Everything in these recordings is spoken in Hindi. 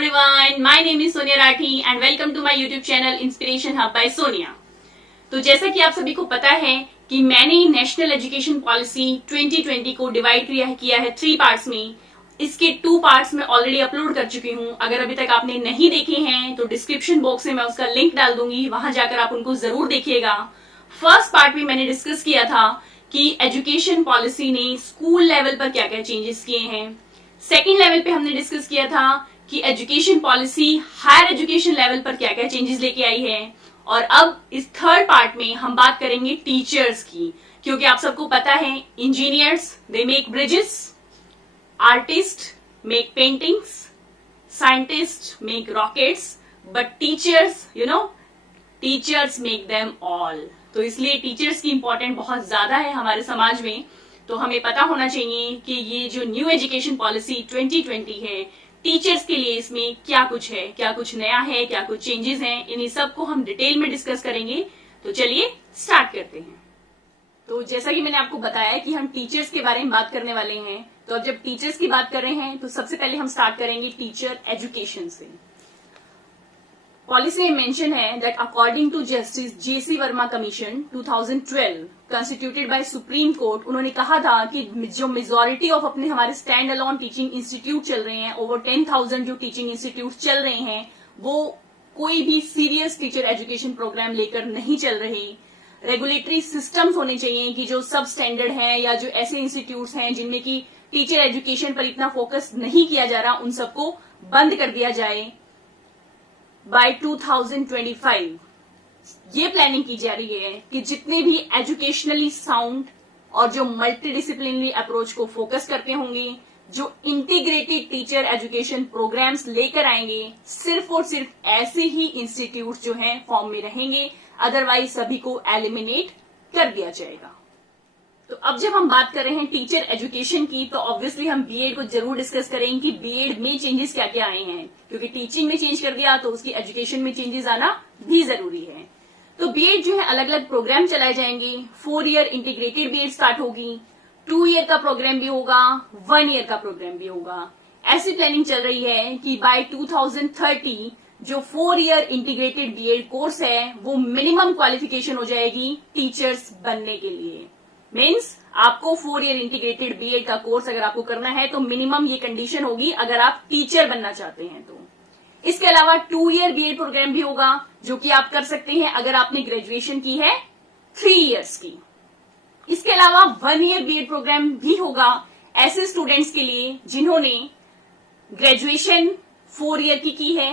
everyone, my name is Sonia Rathi and welcome to my YouTube channel Inspiration Hub by Sonia। तो जैसा कि आप सभी को पता है कि मैंने नेशनल एजुकेशन पॉलिसी 2020 को डिवाइड किया है 3 पार्ट्स में। इसके 2 पार्ट्स में ऑलरेडी अपलोड कर चुकी हूँ। अगर अभी तक आपने नहीं देखे हैं तो डिस्क्रिप्शन बॉक्स में मैं उसका लिंक डाल दूंगी, वहां जाकर आप उनको जरूर देखिएगा। फर्स्ट पार्ट में मैंने डिस्कस किया था कि एजुकेशन पॉलिसी ने स्कूल लेवल पर क्या क्या चेंजेस किए हैं। सेकेंड लेवल पे हमने डिस्कस किया था कि education policy higher education level पर क्या क्या चेंजेस लेके आई है। और अब इस थर्ड पार्ट में हम बात करेंगे टीचर्स की, क्योंकि आप सबको पता है engineers they make bridges, artist make paintings, scientist make rockets, but teachers teachers make them all. तो इसलिए टीचर्स की इंपॉर्टेंट बहुत ज्यादा है हमारे समाज में। तो हमें पता होना चाहिए कि ये जो न्यू एजुकेशन पॉलिसी 2020 है, टीचर्स के लिए इसमें क्या कुछ है, क्या कुछ नया है, क्या कुछ चेंजेस हैं, इन्हीं सब को हम डिटेल में डिस्कस करेंगे। तो चलिए स्टार्ट करते हैं। तो जैसा कि मैंने आपको बताया कि हम टीचर्स के बारे में बात करने वाले हैं, तो अब जब टीचर्स की बात कर रहे हैं तो सबसे पहले हम स्टार्ट करेंगे टीचर एजुकेशन से। पॉलिसी में मेंशन है that according to Justice JC Verma commission 2012 constituted by Supreme Court, उन्होंने कहा था कि जो मेजोरिटी ऑफ अपने हमारे स्टैंड अलोन टीचिंग इंस्टीट्यूट चल रहे हैं, ओवर 10,000 जो टीचिंग इंस्टीट्यूट चल रहे हैं, वो कोई भी सीरियस टीचर एजुकेशन प्रोग्राम लेकर नहीं चल रहे। रेगुलेटरी सिस्टम्स होने चाहिए कि जो सब स्टैंडर्ड हैं या जो ऐसे इंस्टीट्यूट्स हैं जिनमें की टीचर एजुकेशन पर इतना फोकस नहीं किया जा रहा, उन सबको बंद कर दिया जाए बाय 2025। ये प्लानिंग की जा रही है कि जितने भी एजुकेशनली साउंड और जो मल्टी डिसिप्लिनरी अप्रोच को फोकस करते होंगे, जो इंटीग्रेटेड टीचर एजुकेशन प्रोग्राम्स लेकर आएंगे, सिर्फ और सिर्फ ऐसे ही इंस्टीट्यूट जो हैं फॉर्म में रहेंगे, अदरवाइज सभी को एलिमिनेट कर दिया जाएगा। तो अब जब हम बात कर रहे हैं टीचर एजुकेशन की, तो ऑब्वियसली हम बीएड को जरूर डिस्कस करेंगे कि बीएड में चेंजेस क्या क्या आए हैं, क्योंकि टीचिंग में चेंज कर दिया तो उसकी एजुकेशन में चेंजेस आना भी जरूरी है। तो बीएड जो है अलग अलग प्रोग्राम चलाए जाएंगे। 4 ईयर इंटीग्रेटेड बीएड स्टार्ट होगी, 2 ईयर का प्रोग्राम भी होगा, 1 ईयर का प्रोग्राम भी होगा। ऐसी प्लानिंग चल रही है कि बाय 2030 जो 4 ईयर इंटीग्रेटेड बीएड कोर्स है वो मिनिमम क्वालिफिकेशन हो जाएगी टीचर्स बनने के लिए। मीन्स आपको 4 ईयर इंटीग्रेटेड बीएड का कोर्स अगर आपको करना है तो मिनिमम ये कंडीशन होगी अगर आप टीचर बनना चाहते हैं तो। इसके अलावा 2 ईयर बीएड प्रोग्राम भी होगा जो कि आप कर सकते हैं अगर आपने ग्रेजुएशन की है 3 इयर्स की। इसके अलावा 1 ईयर बीएड प्रोग्राम भी होगा ऐसे स्टूडेंट्स के लिए जिन्होंने ग्रेजुएशन 4 ईयर की है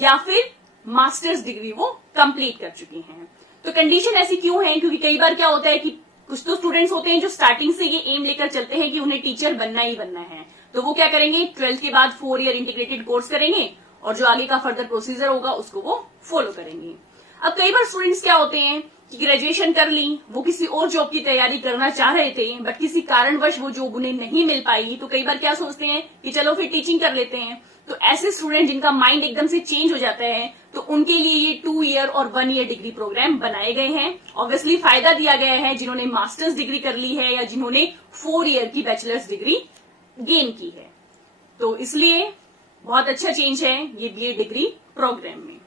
या फिर मास्टर्स डिग्री वो कंप्लीट कर चुकी हैं। तो कंडीशन ऐसी क्यों है, क्योंकि कई बार क्या होता है कि कुछ तो स्टूडेंट्स होते हैं जो स्टार्टिंग से ये एम लेकर चलते हैं कि उन्हें टीचर बनना ही बनना है, तो वो क्या करेंगे 12th के बाद 4 ईयर इंटीग्रेटेड कोर्स करेंगे और जो आगे का फर्दर प्रोसीजर होगा उसको वो फॉलो करेंगे। अब कई बार स्टूडेंट्स क्या होते हैं कि ग्रेजुएशन कर ली, वो किसी और जॉब की तैयारी करना चाह रहे थे बट किसी कारणवश वो जॉब उन्हें नहीं मिल पाई, तो कई बार क्या सोचते हैं कि चलो फिर टीचिंग कर लेते हैं। तो ऐसे स्टूडेंट जिनका माइंड एकदम से चेंज हो जाता है, तो उनके लिए ये 2 ईयर और 1 ईयर डिग्री प्रोग्राम बनाए गए हैं। ऑब्वियसली फायदा दिया गया है जिन्होंने मास्टर्स डिग्री कर ली है या जिन्होंने 4 ईयर की बैचलर्स डिग्री गेन की है। तो इसलिए बहुत अच्छा चेंज है ये बीएड डिग्री प्रोग्राम में।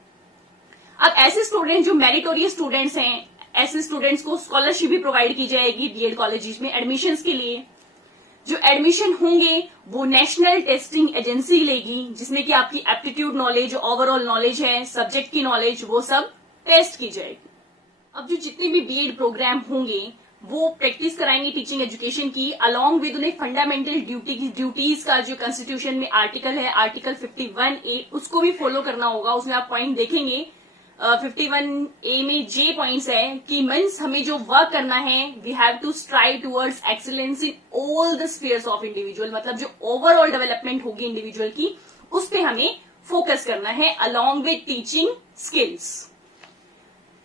अब ऐसे स्टूडेंट जो मेरिटोरियस स्टूडेंट्स हैं, ऐसे स्टूडेंट्स को स्कॉलरशिप भी प्रोवाइड की जाएगी बीएड कॉलेजेस में एडमिशंस के लिए। जो एडमिशन होंगे वो नेशनल टेस्टिंग एजेंसी लेगी, जिसमें कि आपकी एप्टीट्यूड नॉलेज, ओवरऑल नॉलेज है, सब्जेक्ट की नॉलेज, वो सब टेस्ट की जाएगी। अब जो जितने भी बीएड प्रोग्राम होंगे वो प्रैक्टिस कराएंगे टीचिंग एजुकेशन की, अलॉन्ग विद उन्हें फंडामेंटल ड्यूटीज का जो कॉन्स्टिट्यूशन में आर्टिकल है, आर्टिकल 51A, उसको भी फॉलो करना होगा। उसमें आप पॉइंट देखेंगे 51A में जे पॉइंट्स है कि मीन्स हमें जो वर्क करना है, we have to strive towards excellence in all the spheres of individual, मतलब जो ओवरऑल डेवलपमेंट होगी इंडिविजुअल की उस पे हमें फोकस करना है along with teaching skills.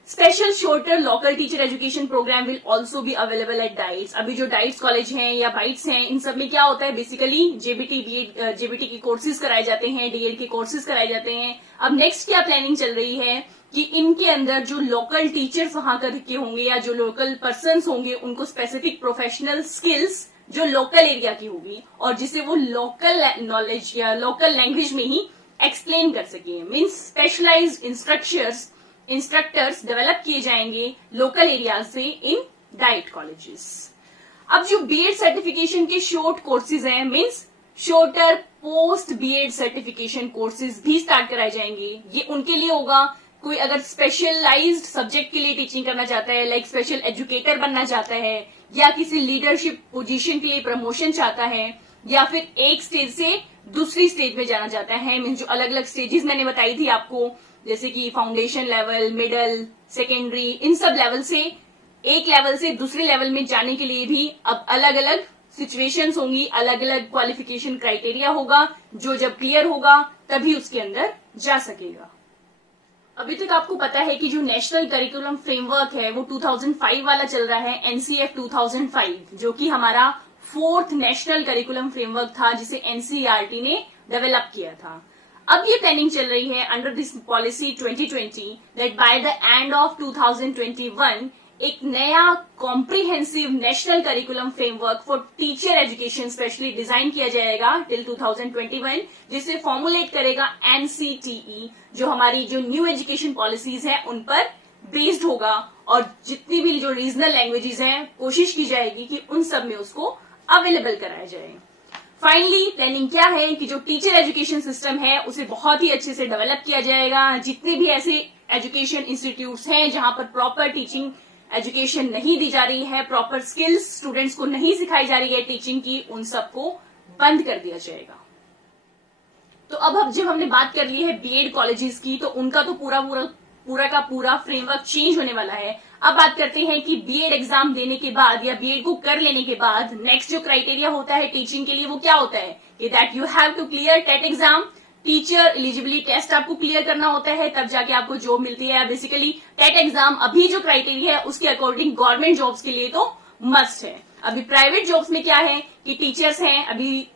Special shorter local teacher education programme will also be available at DIETs. अभी जो डाइट्स कॉलेज हैं या बाइट्स हैं, इन सब में क्या होता है, बेसिकली जेबीटी के कोर्सेज कराए जाते हैं, डीएड के कोर्सेज कराए जाते हैं। अब नेक्स्ट क्या प्लानिंग चल रही है कि इनके अंदर जो लोकल टीचर्स वहां के होंगे या जो लोकल पर्सन्स होंगे, उनको स्पेसिफिक प्रोफेशनल स्किल्स जो लोकल एरिया की होगी और जिसे वो लोकल नॉलेज या लोकल लैंग्वेज में ही एक्सप्लेन कर सके। मीन्स स्पेशलाइज्ड इंस्ट्रक्टर्स डेवलप किए जाएंगे लोकल एरिया से इन डाइट कॉलेजेस। अब जो बीएड सर्टिफिकेशन के शॉर्ट कोर्सेज हैं, means shorter post BEd certification courses भी स्टार्ट कराए जाएंगे। ये उनके लिए होगा, कोई अगर स्पेशलाइज्ड सब्जेक्ट के लिए टीचिंग करना चाहता है, लाइक स्पेशल एजुकेटर बनना चाहता है, या किसी लीडरशिप पोजीशन के लिए प्रमोशन चाहता है, या फिर एक स्टेज से दूसरी स्टेज में जाना चाहता है। मीन्स जो अलग अलग स्टेजेस मैंने बताई थी आपको, जैसे कि फाउंडेशन लेवल, मिडल, सेकेंडरी, इन सब लेवल से एक लेवल से दूसरे लेवल में जाने के लिए भी अब अलग अलग सिचुएशंस होंगी, अलग अलग क्वालिफिकेशन क्राइटेरिया होगा, जो जब क्लियर होगा तभी उसके अंदर जा सकेगा। अभी तक आपको पता है कि जो नेशनल करिकुलम फ्रेमवर्क है वो 2005 वाला चल रहा है, एनसीएफ 2005, जो कि हमारा 4th नेशनल करिकुलम फ्रेमवर्क था, जिसे एनसीईआरटी ने डेवलप किया था। अब ये प्लानिंग चल रही है under this policy 2020 that by the end of 2021 एक नया comprehensive national curriculum framework for teacher education specially design किया जाएगा टिल 2021, जिसे फॉर्मुलेट करेगा एनसीटीई, जो हमारी जो न्यू एजुकेशन पॉलिसीज हैं उन पर बेस्ड होगा। और जितनी भी जो रीजनल लैंग्वेजेस हैं कोशिश की जाएगी कि उन सब में उसको अवेलेबल कराया जाए। फाइनली प्लानिंग क्या है कि जो टीचर एजुकेशन सिस्टम है उसे बहुत ही अच्छे से डेवलप किया जाएगा। जितने भी ऐसे एजुकेशन इंस्टीट्यूट्स हैं जहां पर प्रॉपर टीचिंग एजुकेशन नहीं दी जा रही है, प्रॉपर स्किल्स स्टूडेंट्स को नहीं सिखाई जा रही है टीचिंग की, उन सबको बंद कर दिया जाएगा। तो अब जब हमने बात कर ली है बीएड कॉलेजेस की, तो उनका तो पूरा का पूरा फ्रेमवर्क चेंज होने वाला है। अब बात करते हैं कि बीएड एग्जाम देने के बाद या बीएड को कर लेने के बाद नेक्स्ट जो क्राइटेरिया होता है टीचिंग के लिए वो क्या होता है, कि that you have to clear TET exam, teacher eligibility test आपको क्लियर करना होता है, तब जाके आपको जॉब मिलती है। बेसिकली टेट एग्जाम अभी जो क्राइटेरिया है उसके अकॉर्डिंग गवर्नमेंट जॉब्स के लिए तो मस्ट है। अभी प्राइवेट जॉब्स में क्या है कि टीचर्स हैं, अभी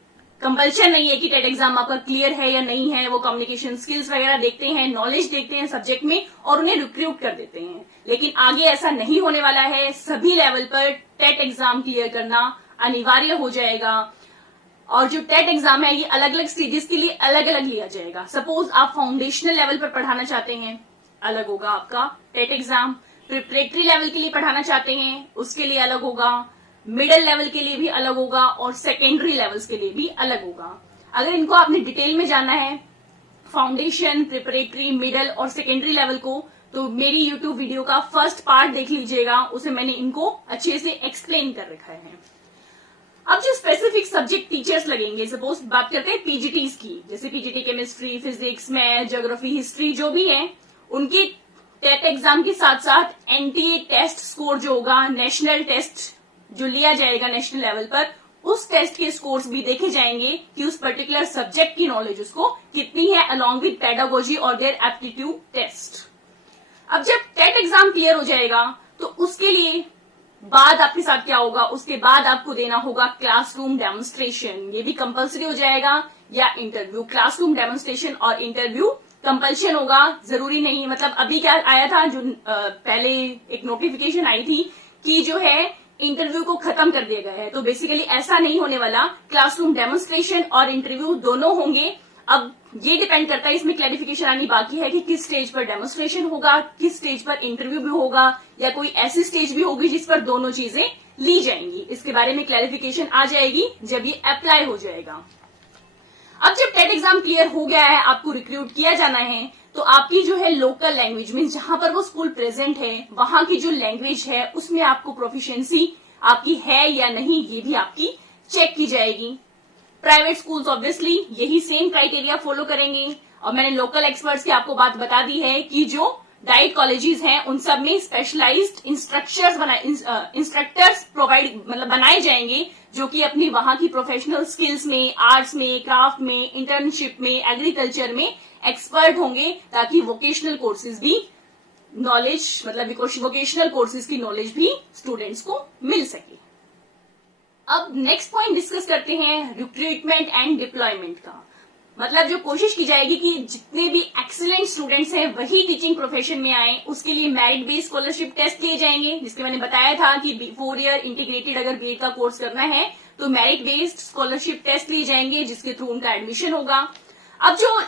कंपल्शन नहीं है कि टेट एग्जाम आपका क्लियर है या नहीं है, वो कम्युनिकेशन स्किल्स वगैरह देखते हैं, नॉलेज देखते हैं सब्जेक्ट में और उन्हें रिक्रूट कर देते हैं। लेकिन आगे ऐसा नहीं होने वाला है, सभी लेवल पर टेट एग्जाम क्लियर करना अनिवार्य हो जाएगा। और जो टेट एग्जाम है ये अलग अलग स्टेजेस के लिए अलग अलग लिया जाएगा। सपोज आप फाउंडेशनल लेवल पर पढ़ाना चाहते हैं, अलग होगा आपका टेट एग्जाम। प्रिपरेटरी लेवल के लिए पढ़ाना चाहते हैं, उसके लिए अलग होगा। मिडिल लेवल के लिए भी अलग होगा और सेकेंडरी लेवल्स के लिए भी अलग होगा। अगर इनको आपने डिटेल में जानना है, फाउंडेशन, प्रिपरेटरी, मिडिल और सेकेंडरी लेवल को, तो मेरी यूट्यूब वीडियो का फर्स्ट पार्ट देख लीजिएगा, उसे मैंने इनको अच्छे से एक्सप्लेन कर रखा है। अब जो स्पेसिफिक सब्जेक्ट टीचर्स लगेंगे, सपोज बात करते हैं पीजीटीज की, जैसे PGT chemistry, physics, math, geography, history जो भी है, उनके टेट एग्जाम के साथ साथ एनटीए टेस्ट स्कोर जो होगा, नेशनल टेस्ट जो लिया जाएगा नेशनल लेवल पर, उस टेस्ट के स्कोर्स भी देखे जाएंगे कि उस पर्टिकुलर सब्जेक्ट की नॉलेज उसको कितनी है, अलॉन्ग विद पेडागोजी और देयर एप्टीट्यूड टेस्ट। अब जब टेट एग्जाम क्लियर हो जाएगा तो उसके लिए बाद आपके साथ क्या होगा, उसके बाद आपको देना होगा क्लासरूम डेमोन्स्ट्रेशन। ये भी कंपल्सरी हो जाएगा, या इंटरव्यू। क्लासरूम डेमोन्स्ट्रेशन और इंटरव्यू कंपल्शन होगा, जरूरी नहीं। मतलब अभी क्या आया था, जो पहले एक नोटिफिकेशन आई थी कि जो है इंटरव्यू को खत्म कर दिया गया है, तो बेसिकली ऐसा नहीं होने वाला। क्लासरूम डेमोन्स्ट्रेशन और इंटरव्यू दोनों होंगे। अब ये डिपेंड करता है, इसमें क्लैरिफिकेशन आनी बाकी है कि किस स्टेज पर डेमोन्स्ट्रेशन होगा, किस स्टेज पर इंटरव्यू भी होगा, या कोई ऐसी स्टेज भी होगी जिस पर दोनों चीजें ली जाएंगी। इसके बारे में क्लैरिफिकेशन आ जाएगी जब ये अप्लाई हो जाएगा। अब जब टेट एग्जाम क्लियर हो गया है, आपको रिक्रूट किया जाना है, तो आपकी जो है लोकल लैंग्वेज मीन जहां पर वो स्कूल प्रेजेंट है, वहां की जो लैंग्वेज है उसमें आपको प्रोफिशिएंसी आपकी है या नहीं, ये भी आपकी चेक की जाएगी। प्राइवेट स्कूल्स ऑब्वियसली यही सेम क्राइटेरिया फॉलो करेंगे। और मैंने लोकल एक्सपर्ट्स की आपको बात बता दी है कि जो डाइट कॉलेजेस हैं उन सब में स्पेशलाइज्ड इंस्ट्रक्टर्स प्रोवाइड बनाए जाएंगे, जो कि अपनी वहां की प्रोफेशनल स्किल्स में, आर्ट्स में, क्राफ्ट में, इंटर्नशिप में, एग्रीकल्चर में एक्सपर्ट होंगे, ताकि वोकेशनल कोर्सेज भी नॉलेज वोकेशनल कोर्सेज की नॉलेज भी स्टूडेंट्स को मिल सके। अब नेक्स्ट पॉइंट डिस्कस करते हैं रिक्रूटमेंट एंड डिप्लॉयमेंट का। मतलब जो कोशिश की जाएगी कि जितने भी एक्सीलेंट स्टूडेंट्स हैं वही टीचिंग प्रोफेशन में आए, उसके लिए मेरिट बेस्ड स्कॉलरशिप टेस्ट लिए जाएंगे, जिसके मैंने बताया था कि 4 ईयर इंटीग्रेटेड अगर बीएड का कोर्स करना है तो मेरिट बेस्ड स्कॉलरशिप टेस्ट लिए जाएंगे, जिसके थ्रू उनका एडमिशन होगा। अब जो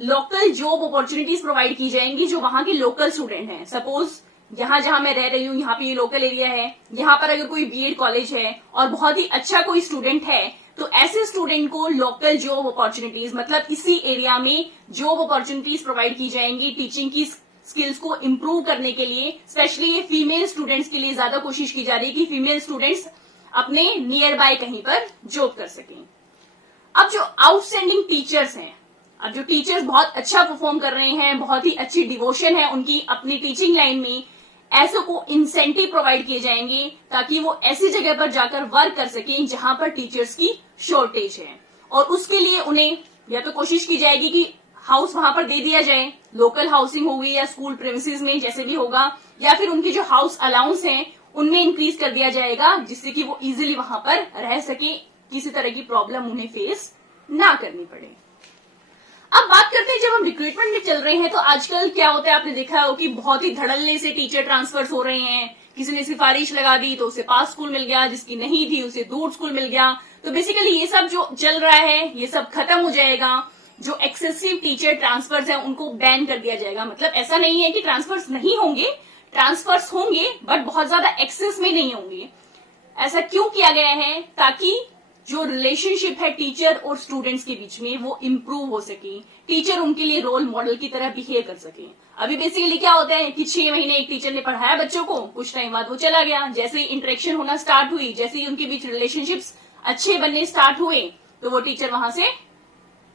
लोकल जॉब अपॉर्चुनिटीज प्रोवाइड की जाएंगी जो वहां के लोकल स्टूडेंट हैं। सपोज यहाँ जहां मैं रह रही हूँ, यहाँ पे ये लोकल एरिया है, यहाँ पर अगर कोई बीएड कॉलेज है और बहुत ही अच्छा कोई स्टूडेंट है, तो ऐसे स्टूडेंट को लोकल जॉब अपॉर्चुनिटीज मतलब इसी एरिया में जॉब अपॉर्चुनिटीज प्रोवाइड की जाएंगी टीचिंग की स्किल्स को इम्प्रूव करने के लिए। स्पेशली ये फीमेल स्टूडेंट्स के लिए ज्यादा कोशिश की जा रही है कि फीमेल स्टूडेंट्स अपने नियर बाय कहीं पर जॉब कर सकें। अब जो आउटस्टैंडिंग टीचर्स हैं, अब जो टीचर्स बहुत अच्छा परफॉर्म कर रहे हैं, बहुत ही अच्छी डिवोशन है उनकी अपनी टीचिंग लाइन में, ऐसों को इंसेंटिव प्रोवाइड किए जाएंगे ताकि वो ऐसी जगह पर जाकर वर्क कर सकें जहां पर टीचर्स की शॉर्टेज है। और उसके लिए उन्हें या तो कोशिश की जाएगी कि हाउस वहां पर दे दिया जाए, लोकल हाउसिंग होगी या स्कूल प्रेमिसेस में जैसे भी होगा, या फिर उनकी जो हाउस अलाउंस है उनमें इंक्रीज कर दिया जाएगा जिससे कि वो इजीली वहां पर रह सके, किसी तरह की प्रॉब्लम उन्हें फेस ना करनी पड़े। अब बात करते हैं जब हम रिक्रूटमेंट में चल रहे हैं तो आजकल क्या होता है, आपने देखा हो कि बहुत ही धड़ल्ले से टीचर ट्रांसफर हो रहे हैं। किसी ने सिफारिश लगा दी तो उसे पास स्कूल मिल गया, जिसकी नहीं थी उसे दूर स्कूल मिल गया। तो बेसिकली ये सब जो चल रहा है ये सब खत्म हो जाएगा। जो एक्सेसिव टीचर ट्रांसफर्स हैं उनको बैन कर दिया जाएगा। मतलब ऐसा नहीं है कि ट्रांसफर्स नहीं होंगे, ट्रांसफर्स होंगे बट बहुत ज्यादा एक्सेस में नहीं होंगे। ऐसा क्यों किया गया है? ताकि जो रिलेशनशिप है टीचर और स्टूडेंट्स के बीच में वो इम्प्रूव हो सके, टीचर उनके लिए रोल मॉडल की तरह बिहेव कर सके। अभी बेसिकली क्या होता है कि 6 महीने एक टीचर ने पढ़ाया बच्चों को, कुछ टाइम बाद वो चला गया। जैसे ही इंटरेक्शन होना स्टार्ट हुई, जैसे ही उनके बीच रिलेशनशिप्स अच्छे बनने स्टार्ट हुए तो वो टीचर वहां से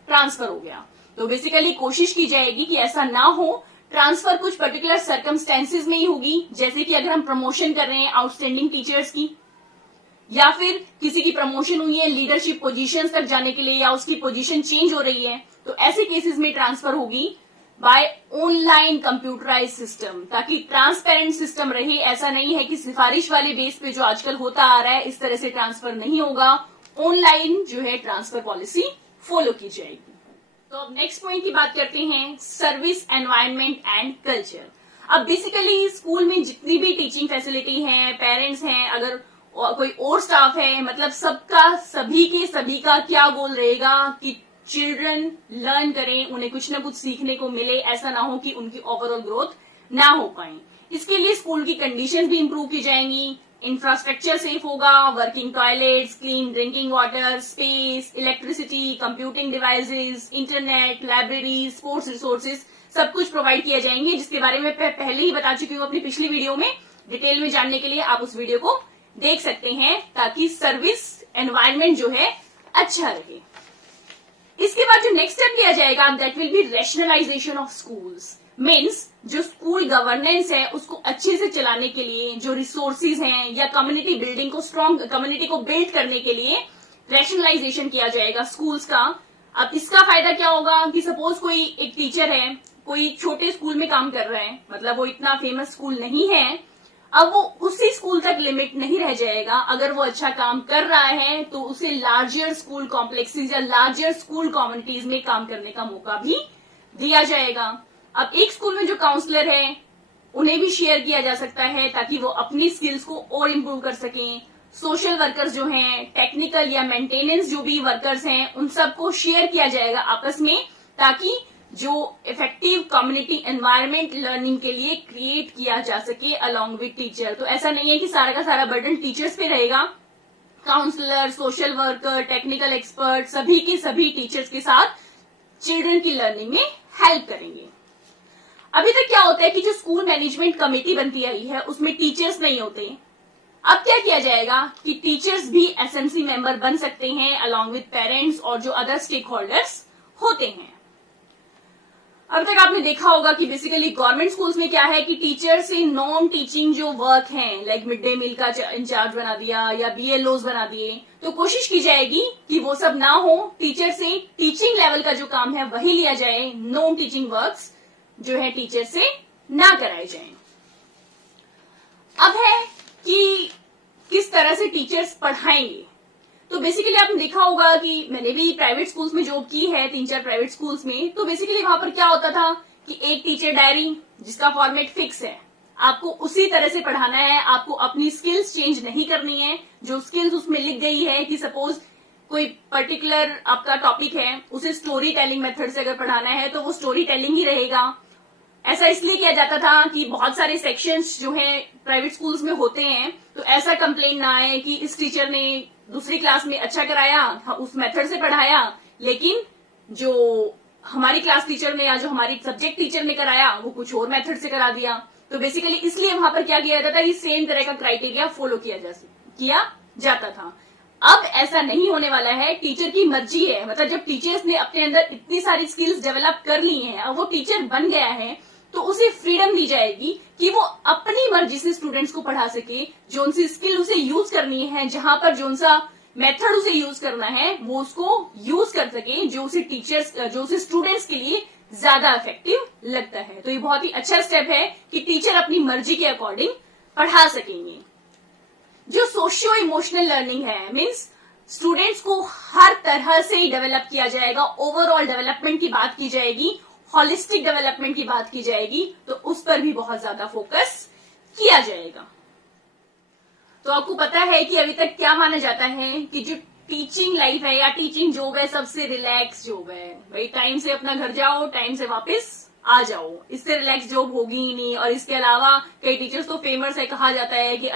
ट्रांसफर हो गया। तो बेसिकली कोशिश की जाएगी कि ऐसा ना हो। ट्रांसफर कुछ पर्टिकुलर सर्कमस्टेंसेज में ही होगी, जैसे कि अगर हम प्रमोशन कर रहे हैं आउटस्टैंडिंग टीचर्स की, या फिर किसी की प्रमोशन हुई है लीडरशिप पोजीशंस तक जाने के लिए, या उसकी पोजीशन चेंज हो रही है, तो ऐसे केसेस में ट्रांसफर होगी बाय ऑनलाइन कंप्यूटराइज सिस्टम, ताकि ट्रांसपेरेंट सिस्टम रहे। ऐसा नहीं है कि सिफारिश वाले बेस पे जो आजकल होता आ रहा है इस तरह से ट्रांसफर नहीं होगा। ऑनलाइन जो है ट्रांसफर पॉलिसी फॉलो की जाएगी। तो अब नेक्स्ट पॉइंट की बात करते हैं, सर्विस एनवायरनमेंट एंड कल्चर। अब बेसिकली स्कूल में जितनी भी टीचिंग फैसिलिटी है, पेरेंट्स हैं, अगर कोई और स्टाफ है, मतलब सबका सभी का क्या गोल रहेगा कि चिल्ड्रन लर्न करें, उन्हें कुछ ना कुछ सीखने को मिले। ऐसा ना हो कि उनकी ओवरऑल ग्रोथ ना हो पाए। इसके लिए स्कूल की कंडीशंस भी इंप्रूव की जाएंगी, इंफ्रास्ट्रक्चर सेफ होगा, working toilets, clean drinking water, space, electricity, computing devices, internet, library, sports resources सब कुछ प्रोवाइड किए जाएंगे, जिसके बारे में पहले ही बता चुकी हूँ अपनी पिछली वीडियो में। डिटेल में जानने के लिए आप उस वीडियो को देख सकते हैं, ताकि सर्विस एनवायरनमेंट जो है अच्छा रहे। इसके बाद जो नेक्स्ट स्टेप लिया जाएगा that will be rationalisation of schools. Means जो स्कूल गवर्नेंस है उसको अच्छे से चलाने के लिए जो रिसोर्सेज हैं, या कम्युनिटी बिल्डिंग को, स्ट्रॉन्ग कम्युनिटी को बिल्ड करने के लिए रैशनलाइजेशन किया जाएगा स्कूल्स का। अब इसका फायदा क्या होगा कि सपोज कोई एक टीचर है, कोई छोटे स्कूल में काम कर रहा है, मतलब वो इतना फेमस स्कूल नहीं है, अब वो उसी स्कूल तक लिमिट नहीं रह जाएगा। अगर वो अच्छा काम कर रहा है तो उसे लार्जर स्कूल कॉम्प्लेक्सेस या लार्जर स्कूल कम्युनिटीज में काम करने का मौका भी दिया जाएगा। अब एक स्कूल में जो काउंसलर है उन्हें भी शेयर किया जा सकता है ताकि वो अपनी स्किल्स को और इम्प्रूव कर सकें। सोशल वर्कर्स जो हैं, टेक्निकल या मेंटेनेंस जो भी वर्कर्स हैं, उन सबको शेयर किया जाएगा आपस में, ताकि जो इफेक्टिव कम्युनिटी एनवायरनमेंट लर्निंग के लिए क्रिएट किया जा सके अलोंग विद टीचर। तो ऐसा नहीं है कि सारा का सारा बर्डन टीचर्स पे रहेगा। Counsellor, social worker, technical expert सभी के सभी टीचर्स के साथ चिल्ड्रन की लर्निंग में हेल्प करेंगे। अभी तक क्या होता है कि जो स्कूल मैनेजमेंट कमेटी बनती आई है उसमें टीचर्स नहीं होते। अब क्या किया जाएगा कि टीचर्स भी एसएमसी मेंबर बन सकते हैं अलोंग विद पेरेंट्स और जो अदर स्टेक होल्डर्स होते हैं। अब तक आपने देखा होगा कि बेसिकली गवर्नमेंट स्कूल्स में क्या है कि टीचर से नॉन टीचिंग जो वर्क हैं, लाइक मिड डे मील का इंचार्ज बना दिया या बीएलओज बना दिए, तो कोशिश की जाएगी कि वो सब ना हो। टीचर से टीचिंग लेवल का जो काम है वही लिया जाए, नॉन टीचिंग वर्क्स जो है टीचर से ना कराए जाएं। अब है कि किस तरह से टीचर्स पढ़ाएंगे। तो बेसिकली आपने देखा होगा कि मैंने भी प्राइवेट स्कूल्स में जॉब की है, 3-4 प्राइवेट स्कूल्स में। तो बेसिकली वहां पर क्या होता था कि एक टीचर डायरी जिसका फॉर्मेट फिक्स है, आपको उसी तरह से पढ़ाना है, आपको अपनी स्किल्स चेंज नहीं करनी है। जो स्किल्स उसमें लिख गई है कि सपोज कोई पर्टिकुलर आपका टॉपिक है, उसे स्टोरी टेलिंग मेथड से अगर पढ़ाना है तो वो स्टोरी टेलिंग ही रहेगा। ऐसा इसलिए किया जाता था कि बहुत सारे सेक्शंस जो है प्राइवेट स्कूल्स में होते हैं, तो ऐसा कंप्लेन ना आए कि इस टीचर ने दूसरी क्लास में अच्छा कराया, उस मेथड से पढ़ाया, लेकिन जो हमारी क्लास टीचर ने या जो हमारी सब्जेक्ट टीचर ने कराया वो कुछ और मेथड से करा दिया। तो बेसिकली इसलिए वहां पर क्या किया जाता था कि सेम तरह का क्राइटेरिया फॉलो किया जाता था। अब ऐसा नहीं होने वाला है, टीचर की मर्जी है। मतलब जब टीचर्स ने अपने अंदर इतनी सारी स्किल्स डेवलप कर ली हैं, अब वो टीचर बन गया है, तो उसे फ्रीडम दी जाएगी कि वो अपनी मर्जी से स्टूडेंट्स को पढ़ा सके। जो उनसी स्किल उसे यूज करनी है, जहां पर जो उनसा मेथड उसे यूज करना है वो उसको यूज कर सके, जो उसे स्टूडेंट्स के लिए ज्यादा इफेक्टिव लगता है। तो ये बहुत ही अच्छा स्टेप है कि टीचर अपनी मर्जी के अकॉर्डिंग पढ़ा सकेंगे। जो सोशियो इमोशनल लर्निंग है, मीन्स स्टूडेंट्स को हर तरह से डेवलप किया जाएगा, ओवरऑल डेवलपमेंट की बात की जाएगी, हॉलिस्टिक डेवलपमेंट की बात की जाएगी, तो उस पर भी बहुत ज्यादा फोकस किया जाएगा। तो आपको पता है कि अभी तक क्या माना जाता है कि जो टीचिंग लाइफ है या टीचिंग जॉब है सबसे रिलैक्स जॉब है। भाई टाइम से अपना घर जाओ, टाइम से वापस आ जाओ, इससे रिलैक्स जॉब होगी ही नहीं। और इसके अलावा कई टीचर्स तो फेमस है, कहा जाता है कि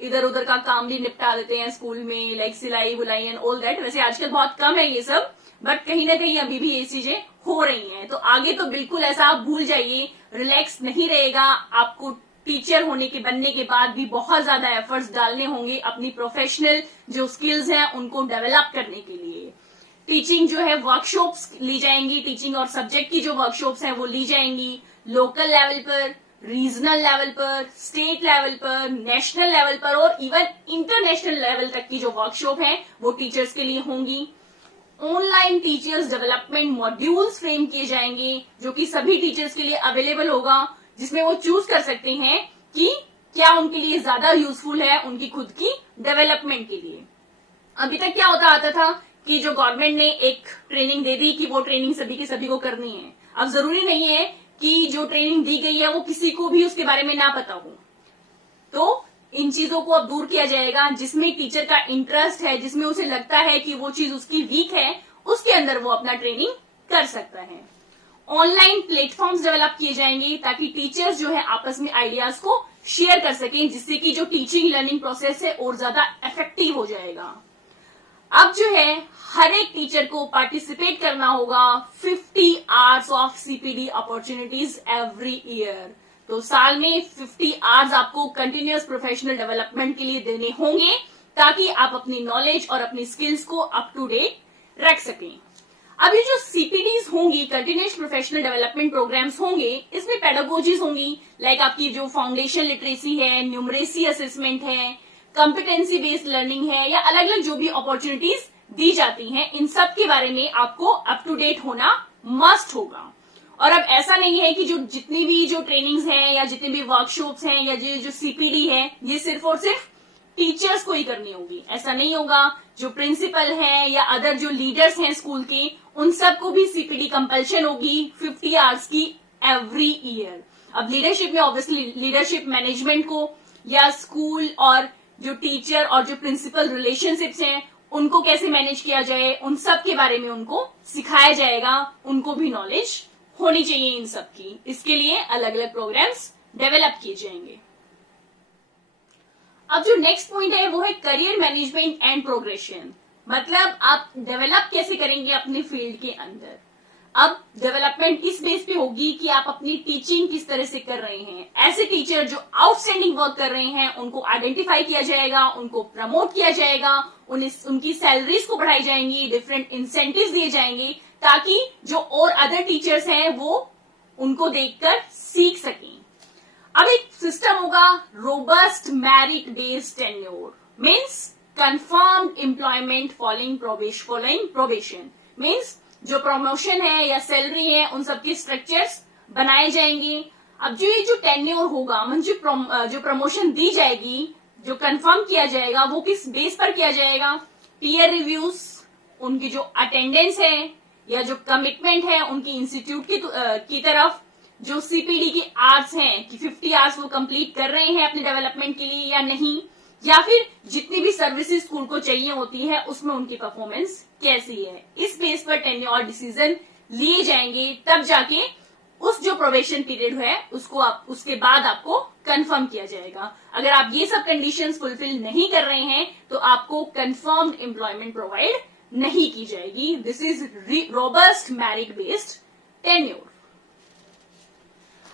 इधर उधर का काम भी निपटा देते हैं स्कूल में, लाइक सिलाई बुलाई एंड ऑल दैट। वैसे आजकल बहुत कम है ये सब, बट कहीं ना कहीं अभी भी ये चीजें हो रही हैं। तो आगे तो बिल्कुल ऐसा आप भूल जाइए, रिलैक्स नहीं रहेगा। आपको टीचर बनने के बाद भी बहुत ज्यादा एफर्ट्स डालने होंगे अपनी प्रोफेशनल जो स्किल्स हैं उनको डेवलप करने के लिए। टीचिंग जो है वर्कशॉप्स ली जाएंगी, टीचिंग और सब्जेक्ट की जो वर्कशॉप्स हैं वो ली जाएंगी, लोकल लेवल पर, रीजनल लेवल पर, स्टेट लेवल पर, नेशनल लेवल पर और इवन इंटरनेशनल लेवल तक की जो वर्कशॉप है वो टीचर्स के लिए होंगी। Online teachers development modules frame किए जाएंगे जो कि सभी टीचर्स के लिए अवेलेबल होगा, जिसमें वो चूज कर सकते हैं कि क्या उनके लिए ज्यादा यूजफुल है उनकी खुद की डेवलपमेंट के लिए। अभी तक क्या होता आता था कि जो गवर्नमेंट ने एक ट्रेनिंग दे दी कि वो ट्रेनिंग सभी के सभी को करनी है। अब जरूरी नहीं है कि जो ट्रेनिंग दी गई है वो किसी को भी उसके बारे में ना पता हो। तो इन चीजों को अब दूर किया जाएगा। जिसमें टीचर का इंटरेस्ट है, जिसमें उसे लगता है कि वो चीज उसकी वीक है, उसके अंदर वो अपना ट्रेनिंग कर सकता है। ऑनलाइन प्लेटफॉर्म्स डेवलप किए जाएंगे ताकि टीचर्स जो है आपस में आइडियाज को शेयर कर सकें, जिससे कि जो टीचिंग लर्निंग प्रोसेस है और ज्यादा इफेक्टिव हो जाएगा। अब जो है हर एक टीचर को पार्टिसिपेट करना होगा 50 hours of CPD opportunities every year. तो साल में 50 आवर्स आपको कंटिन्यूअस प्रोफेशनल डेवलपमेंट के लिए देने होंगे ताकि आप अपनी नॉलेज और अपनी स्किल्स को अप टू डेट रख सकें। अब ये जो सीपीडीज होंगी, कंटिन्यूअस प्रोफेशनल डेवलपमेंट प्रोग्राम्स होंगे, इसमें पेडागोजीज होंगी, लाइक आपकी जो फाउंडेशन लिटरेसी है, न्यूमरेसी असेसमेंट है, कॉम्पिटेंसी बेस्ड लर्निंग है, या अलग अलग जो भी अपॉर्चुनिटीज दी जाती हैं, इन सब के बारे में आपको अप टू डेट होना मस्ट होगा। और अब ऐसा नहीं है कि जो जितनी भी जो ट्रेनिंग्स हैं या जितनी भी वर्कशॉप्स हैं या जो सीपीडी है ये सिर्फ और सिर्फ टीचर्स को ही करनी होगी, ऐसा नहीं होगा। जो प्रिंसिपल है या अदर जो लीडर्स हैं स्कूल के, उन सबको भी सीपीडी कंपल्शन होगी 50 आवर्स की एवरी ईयर। अब लीडरशिप में ऑब्वियसली लीडरशिप मैनेजमेंट को या स्कूल और जो टीचर और जो प्रिंसिपल रिलेशनशिप्स हैं उनको कैसे मैनेज किया जाए, उन सब के बारे में उनको सिखाया जाएगा। उनको भी नॉलेज होनी चाहिए इन सब की। इसके लिए अलग अलग प्रोग्राम्स डेवलप किए जाएंगे। अब जो नेक्स्ट पॉइंट है वो है करियर मैनेजमेंट एंड प्रोग्रेशन। मतलब आप डेवलप कैसे करेंगे अपने फील्ड के अंदर। अब डेवलपमेंट इस बेस पे होगी कि आप अपनी टीचिंग किस तरह से कर रहे हैं। ऐसे टीचर जो आउटस्टैंडिंग वर्क कर रहे हैं उनको आइडेंटिफाई किया जाएगा, उनको प्रमोट किया जाएगा, उनकी सैलरीज को बढ़ाई जाएंगी, डिफरेंट इंसेंटिव्स दिए जाएंगे ताकि जो और अदर टीचर्स हैं वो उनको देखकर सीख सकें। अब एक सिस्टम होगा robust merit based tenure, means confirmed employment following probation. Means जो प्रमोशन है या सैलरी है उन सबके स्ट्रक्चर्स बनाए जाएंगे। अब जो टेन्योर होगा, जो प्रमोशन दी जाएगी, जो कंफर्म किया जाएगा, वो किस बेस पर किया जाएगा। पीयर रिव्यूज, उनकी जो अटेंडेंस है या जो कमिटमेंट है उनकी इंस्टीट्यूट की तरफ, जो सीपीडी की आवर्स हैं कि 50 आवर्स वो कंप्लीट कर रहे हैं अपने डेवलपमेंट के लिए या नहीं, या फिर जितनी भी सर्विसेज स्कूल को चाहिए होती है उसमें उनकी परफॉर्मेंस कैसी है। इस बेस पर टेन्योर डिसीजन लिए जाएंगे, तब जाके उस जो प्रोबेशन पीरियड है उसको उसके बाद आपको कंफर्म किया जाएगा। अगर आप ये सब कंडीशंस फुलफिल नहीं कर रहे हैं तो आपको कंफर्म्ड एम्प्लॉयमेंट प्रोवाइड नहीं की जाएगी। This is robust merit based tenure.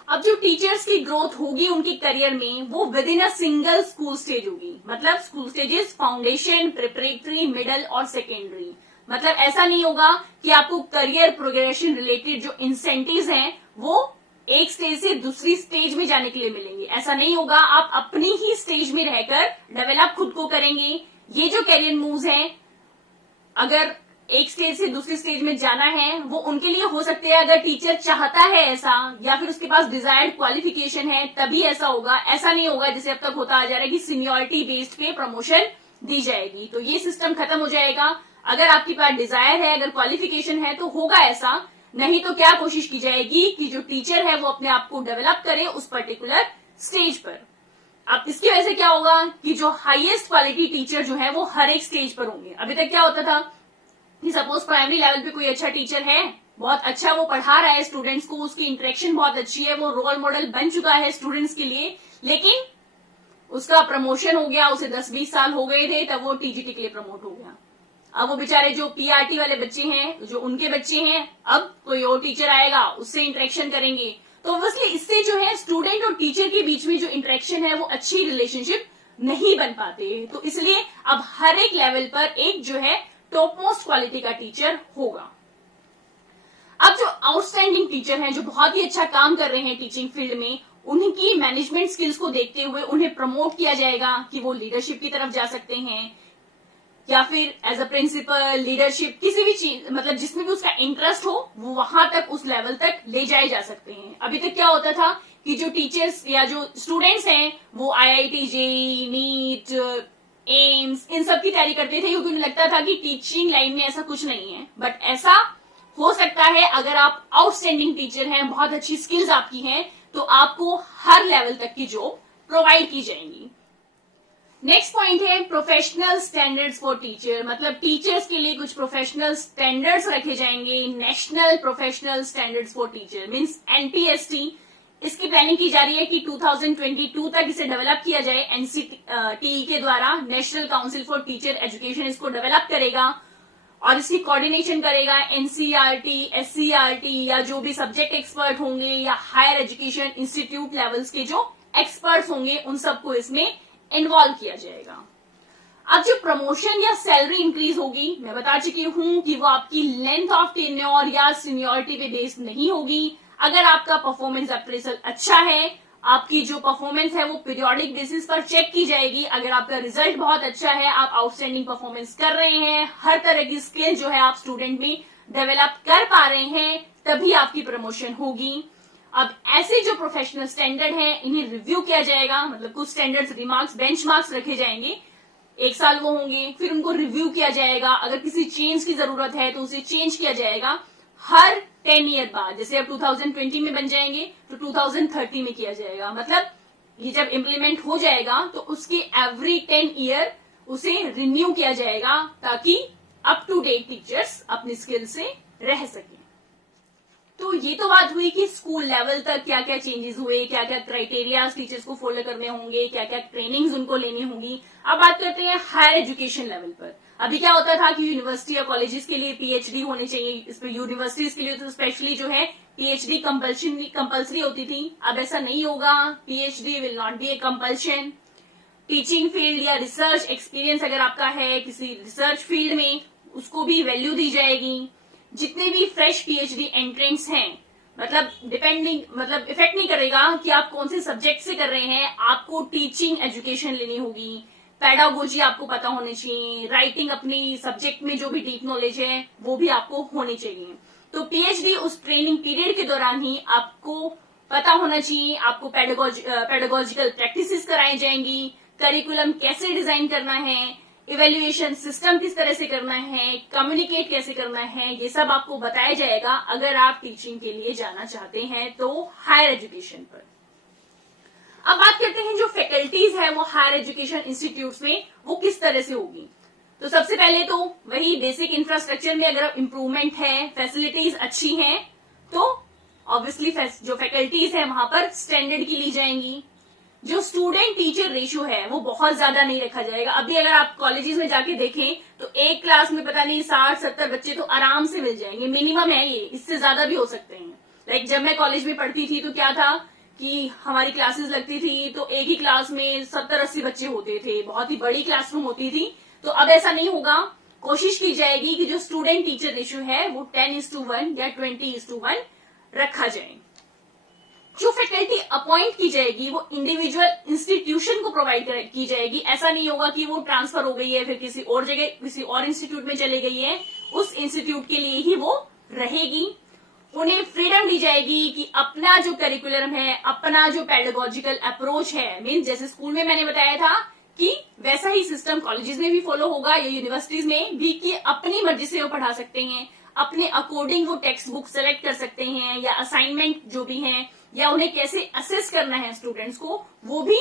अब जो टीचर्स की ग्रोथ होगी उनकी करियर में वो with in a single school stage होगी। मतलब school stages foundation, preparatory, middle और सेकेंडरी। मतलब ऐसा नहीं होगा कि आपको करियर प्रोग्रेशन रिलेटेड जो इंसेंटिव्स हैं वो एक स्टेज से दूसरी स्टेज में जाने के लिए मिलेंगे। ऐसा नहीं होगा, आप अपनी ही स्टेज में रहकर डेवलप खुद को करेंगे। ये जो करियर मूव्स हैं, अगर एक स्टेज से दूसरी स्टेज में जाना है वो उनके लिए हो सकते हैं अगर टीचर चाहता है ऐसा, या फिर उसके पास डिजायर्ड क्वालिफिकेशन है तभी ऐसा होगा। ऐसा नहीं होगा जैसे अब तक होता आ जा रहा है कि सीनियरिटी बेस्ड पे प्रमोशन दी जाएगी। तो ये सिस्टम खत्म हो जाएगा। अगर आपके पास डिजायर है, अगर क्वालिफिकेशन है तो होगा ऐसा, नहीं तो क्या कोशिश की जाएगी कि जो टीचर है वो अपने आप को डेवलप करे उस पर्टिकुलर स्टेज पर। अब इसकी वजह से क्या होगा कि जो हाईएस्ट क्वालिटी टीचर जो है वो हर एक स्टेज पर होंगे। अभी तक क्या होता था कि सपोज प्राइमरी लेवल पे कोई अच्छा टीचर है, बहुत अच्छा वो पढ़ा रहा है स्टूडेंट्स को, उसकी इंटरेक्शन बहुत अच्छी है, वो रोल मॉडल बन चुका है स्टूडेंट्स के लिए, लेकिन उसका प्रमोशन हो गया, उसे 10-20 साल हो गए थे तब वो टीजीटी के लिए प्रमोट हो गया। अब वो बेचारे जो पीआरटी वाले बच्चे हैं, जो उनके बच्चे हैं, अब कोई और टीचर आएगा उससे इंटरेक्शन करेंगे, तो ऑब्वियसली इससे जो है स्टूडेंट और टीचर के बीच में जो इंटरेक्शन है वो अच्छी रिलेशनशिप नहीं बन पाते। तो इसलिए अब हर एक लेवल पर एक जो है टॉप मोस्ट क्वालिटी का टीचर होगा। अब जो आउटस्टैंडिंग टीचर हैं, जो बहुत ही अच्छा काम कर रहे हैं टीचिंग फील्ड में, उनकी मैनेजमेंट स्किल्स को देखते हुए उन्हें प्रमोट किया जाएगा कि वो लीडरशिप की तरफ जा सकते हैं, या फिर एज अ प्रिंसिपल, लीडरशिप, किसी भी चीज, मतलब जिसमें भी उसका इंटरेस्ट हो वो वहां तक, उस लेवल तक ले जाए जा सकते हैं। अभी तक क्या होता था कि जो टीचर्स या जो स्टूडेंट्स हैं वो IIT, JEE, नीट, एम्स, इन सब की तैयारी करते थे क्योंकि उन्हें लगता था कि टीचिंग लाइन में ऐसा कुछ नहीं है। बट ऐसा हो सकता है अगर आप आउटस्टैंडिंग टीचर हैं, बहुत अच्छी स्किल्स आपकी हैं, तो आपको हर लेवल तक की जॉब प्रोवाइड की जाएंगी। नेक्स्ट पॉइंट है प्रोफेशनल स्टैंडर्ड्स फॉर टीचर। मतलब टीचर्स के लिए कुछ प्रोफेशनल स्टैंडर्ड्स रखे जाएंगे। National professional standards for teacher means NPST। इसकी प्लानिंग की जा रही है कि 2022 तक इसे डेवलप किया जाए। NCTE के द्वारा national council for teacher education इसको डेवलप करेगा और इसकी कोऑर्डिनेशन करेगा NCERT, SCERT या जो भी सब्जेक्ट एक्सपर्ट होंगे या हायर एजुकेशन इंस्टीट्यूट लेवल्स के जो एक्सपर्ट्स होंगे उन सबको इसमें इन्वॉल्व किया जाएगा। अब जो प्रमोशन या सैलरी इंक्रीज होगी, मैं बता चुकी हूं कि वो आपकी लेंथ ऑफ टेन्योर या सीनियरिटी पे बेस्ड नहीं होगी। अगर आपका परफॉर्मेंस अप्रेजल अच्छा है, आपकी जो परफॉर्मेंस है वो पीरियोडिक बेसिस पर चेक की जाएगी। अगर आपका रिजल्ट बहुत अच्छा है, आप आउटस्टैंडिंग परफॉर्मेंस कर रहे हैं, हर तरह की स्किल जो है आप स्टूडेंट में डेवलप कर पा रहे हैं, तभी आपकी प्रमोशन होगी। अब ऐसे जो प्रोफेशनल स्टैंडर्ड हैं इन्हें रिव्यू किया जाएगा। मतलब कुछ स्टैंडर्ड्स, रिमार्क्स, बेंचमार्क्स रखे जाएंगे, 1 साल वो होंगे, फिर उनको रिव्यू किया जाएगा। अगर किसी चेंज की जरूरत है तो उसे चेंज किया जाएगा हर 10 ईयर बाद। जैसे अब 2020 में बन जाएंगे तो 2030 में किया जाएगा। मतलब ये जब इम्प्लीमेंट हो जाएगा तो उसकी एवरी 10 ईयर उसे रिन्यू किया जाएगा ताकि अप टू डेट टीचर्स अपनी स्किल से रह सकें। तो ये तो बात हुई कि स्कूल लेवल तक क्या क्या चेंजेस हुए, क्या क्या क्राइटेरिया टीचर्स को फॉलो करने होंगे, क्या क्या ट्रेनिंग्स उनको लेनी होंगी। अब बात करते हैं हायर एजुकेशन लेवल पर। अभी क्या होता था कि यूनिवर्सिटी या कॉलेजेस के लिए PhD होनी चाहिए। इस पर यूनिवर्सिटीज के लिए तो स्पेशली जो है PhD कंपल्सरी होती थी। अब ऐसा नहीं होगा, PhD will not be A compulsion. Teaching field या रिसर्च एक्सपीरियंस अगर आपका है किसी रिसर्च फील्ड में, उसको भी वैल्यू दी जाएगी। जितने भी फ्रेश PhD एंट्रेंट्स हैं, मतलब इफेक्ट नहीं करेगा कि आप कौन से सब्जेक्ट से कर रहे हैं, आपको टीचिंग एजुकेशन लेनी होगी, पेडागोजी आपको पता होनी चाहिए, राइटिंग, अपनी सब्जेक्ट में जो भी डीप नॉलेज है वो भी आपको होनी चाहिए। तो PhD उस ट्रेनिंग पीरियड के दौरान ही आपको पता होना चाहिए। आपको पेडागोजिकल प्रैक्टिसेस कराई जाएंगी, करिकुलम कैसे डिजाइन करना है, इवेल्युएशन सिस्टम किस तरह से करना है, कम्युनिकेट कैसे करना है, ये सब आपको बताया जाएगा अगर आप टीचिंग के लिए जाना चाहते हैं तो हायर एजुकेशन पर। अब बात करते हैं जो फैकल्टीज है वो हायर एजुकेशन इंस्टीट्यूट्स में वो किस तरह से होगी। तो सबसे पहले तो वही बेसिक इंफ्रास्ट्रक्चर में अगर इम्प्रूवमेंट है, फैसिलिटीज अच्छी हैं, तो ऑब्वियसली जो फैकल्टीज है वहां पर स्टैंडर्ड की ली जाएंगी। जो स्टूडेंट टीचर रेशियो है वो बहुत ज्यादा नहीं रखा जाएगा। अभी अगर आप कॉलेजेस में जाके देखें तो एक क्लास में पता नहीं 60-70 बच्चे तो आराम से मिल जाएंगे, मिनिमम है ये, इससे ज्यादा भी हो सकते हैं। लाइक जब मैं कॉलेज में पढ़ती थी तो क्या था कि हमारी क्लासेस लगती थी तो एक ही क्लास में 70-80 बच्चे होते थे, बहुत ही बड़ी क्लासरूम होती थी। तो अब ऐसा नहीं होगा, कोशिश की जाएगी कि जो स्टूडेंट टीचर रेशियो है वो 10:1 या 20:1 रखा जाए। जो फैकल्टी अपॉइंट की जाएगी वो इंडिविजुअल इंस्टीट्यूशन को प्रोवाइड की जाएगी। ऐसा नहीं होगा कि वो ट्रांसफर हो गई है, फिर किसी और जगह किसी और इंस्टीट्यूट में चले गई है, उस इंस्टीट्यूट के लिए ही वो रहेगी। उन्हें फ्रीडम दी जाएगी कि अपना जो करिकुलम है, अपना जो पेडागोजिकल अप्रोच है, मीन जैसे स्कूल में मैंने बताया था कि वैसा ही सिस्टम कॉलेजेस में भी फॉलो होगा या यूनिवर्सिटीज में भी, कि अपनी मर्जी से वो पढ़ा सकते हैं, अपने अकॉर्डिंग वो टेक्स्ट बुक सेलेक्ट कर सकते हैं या असाइनमेंट जो भी है, या उन्हें कैसे असेस करना है स्टूडेंट्स को वो भी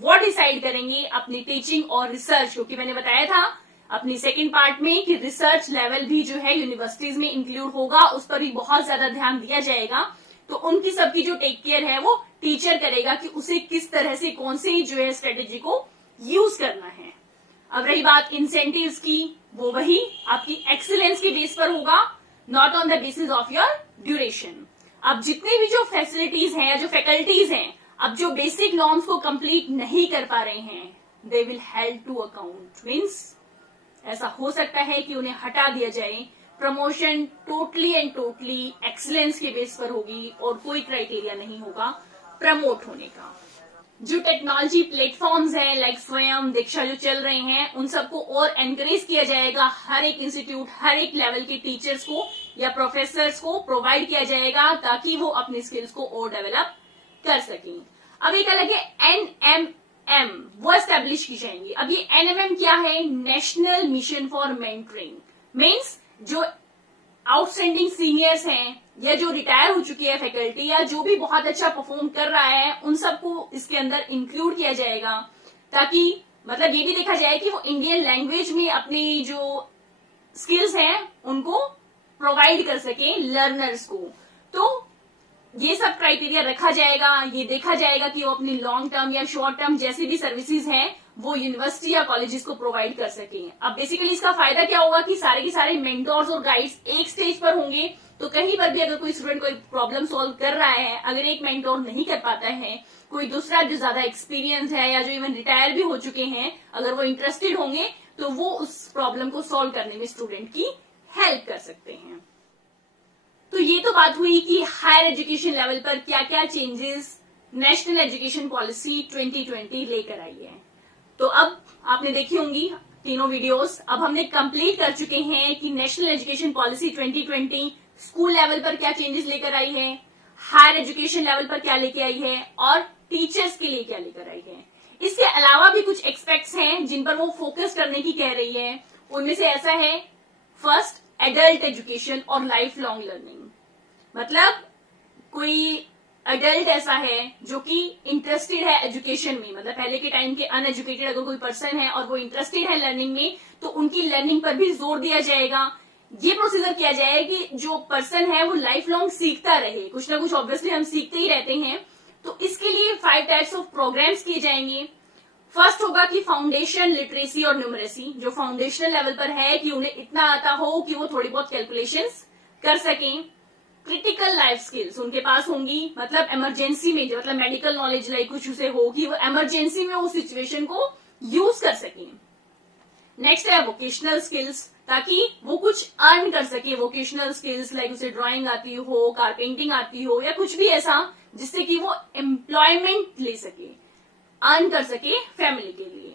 वो डिसाइड करेंगे अपनी टीचिंग और रिसर्च। क्योंकि मैंने बताया था अपनी सेकंड पार्ट में कि रिसर्च लेवल भी जो है यूनिवर्सिटीज में इंक्लूड होगा, उस पर भी बहुत ज्यादा ध्यान दिया जाएगा। तो उनकी सबकी जो टेक केयर है वो टीचर करेगा कि उसे किस तरह से कौन सी जो है स्ट्रेटेजी को यूज करना है। अब रही बात इंसेंटिव्स की, वो वही आपकी एक्सीलेंस के बेस पर होगा, not on the basis of your duration. अब जितने भी जो फैसिलिटीज हैं या जो फैकल्टीज हैं, अब जो बेसिक नॉर्म्स को कंप्लीट नहीं कर पा रहे हैं, they will held to account. Means ऐसा हो सकता है कि उन्हें हटा दिया जाए। Promotion totally and totally excellence के बेस पर होगी और कोई क्राइटेरिया नहीं होगा प्रमोट होने का। जो टेक्नोलॉजी प्लेटफॉर्म्स हैं लाइक स्वयं, दीक्षा जो चल रहे हैं, उन सबको और एनकरेज किया जाएगा। हर एक इंस्टीट्यूट, हर एक लेवल के टीचर्स को या प्रोफेसर्स को प्रोवाइड किया जाएगा ताकि वो अपनी स्किल्स को और डेवलप कर सकें। अब एक अलग है NMM, वो एस्टेब्लिश की जाएंगी। अब ये NMM क्या है? National mission for mentoring. Means जो आउटस्टैंडिंग सीनियर्स हैं या जो रिटायर हो चुकी है फैकल्टी या जो भी बहुत अच्छा परफॉर्म कर रहा है, उन सबको इसके अंदर इंक्लूड किया जाएगा, ताकि मतलब ये भी देखा जाए कि वो इंडियन लैंग्वेज में अपनी जो स्किल्स हैं उनको प्रोवाइड कर सके लर्नर्स को। तो ये सब क्राइटेरिया रखा जाएगा। ये देखा जाएगा कि वो अपनी लॉन्ग टर्म या शॉर्ट टर्म जैसी भी सर्विसेज हैं वो यूनिवर्सिटी या कॉलेजेस को प्रोवाइड कर सकें। अब बेसिकली इसका फायदा क्या होगा कि सारे के सारे मेंटोर्स और गाइड्स एक स्टेज पर होंगे, तो कहीं पर भी अगर कोई स्टूडेंट कोई प्रॉब्लम सॉल्व कर रहा है, अगर एक मेंटोर नहीं कर पाता है, कोई दूसरा जो ज्यादा एक्सपीरियंस है या जो इवन रिटायर भी हो चुके हैं, अगर वो इंटरेस्टेड होंगे तो वो उस प्रॉब्लम को सॉल्व करने में स्टूडेंट की हेल्प कर सकते हैं। तो ये तो बात हुई कि हायर एजुकेशन लेवल पर क्या क्या चेंजेस नेशनल एजुकेशन पॉलिसी 2020 लेकर आई है। तो अब आपने देखी होंगी तीनों वीडियोस। अब हमने कंप्लीट कर चुके हैं कि national education policy 2020 school level पर क्या चेंजेस लेकर आई है, हायर एजुकेशन लेवल पर क्या लेके आई है और टीचर्स के लिए क्या लेकर आई है। इसके अलावा भी कुछ एस्पेक्ट्स हैं जिन पर वो फोकस करने की कह रही है। उनमें से ऐसा है, फर्स्ट एडल्ट एजुकेशन और लाइफ लॉन्ग लर्निंग। मतलब कोई एडल्ट ऐसा है जो कि इंटरेस्टेड है एजुकेशन में, मतलब पहले के टाइम के अनएजुकेटेड अगर कोई पर्सन है और वो इंटरेस्टेड है लर्निंग में, तो उनकी लर्निंग पर भी जोर दिया जाएगा। ये प्रोसीजर किया जाए कि जो पर्सन है वो लाइफ लॉन्ग सीखता रहे, कुछ ना कुछ ऑब्वियसली हम सीखते ही रहते हैं। तो इसके लिए 5 टाइप्स ऑफ प्रोग्राम्स किए जाएंगे। फर्स्ट होगा कि फाउंडेशन लिटरेसी और न्यूमरेसी, जो फाउंडेशनल लेवल पर है कि उन्हें इतना आता हो कि वो थोड़ी बहुत कैलकुलेशंस कर सकें। क्रिटिकल लाइफ स्किल्स उनके पास होंगी, मतलब इमरजेंसी में, मतलब मेडिकल नॉलेज लाइक कुछ उसे हो कि वो इमरजेंसी में उस सिचुएशन को यूज कर सकें। नेक्स्ट है वोकेशनल स्किल्स, ताकि वो कुछ अर्न कर सके। वोकेशनल स्किल्स लाइक उसे ड्राइंग आती हो, कारपेंटिंग आती हो या कुछ भी ऐसा जिससे कि वो एम्प्लॉयमेंट ले सके, अर्न कर सके फैमिली के लिए।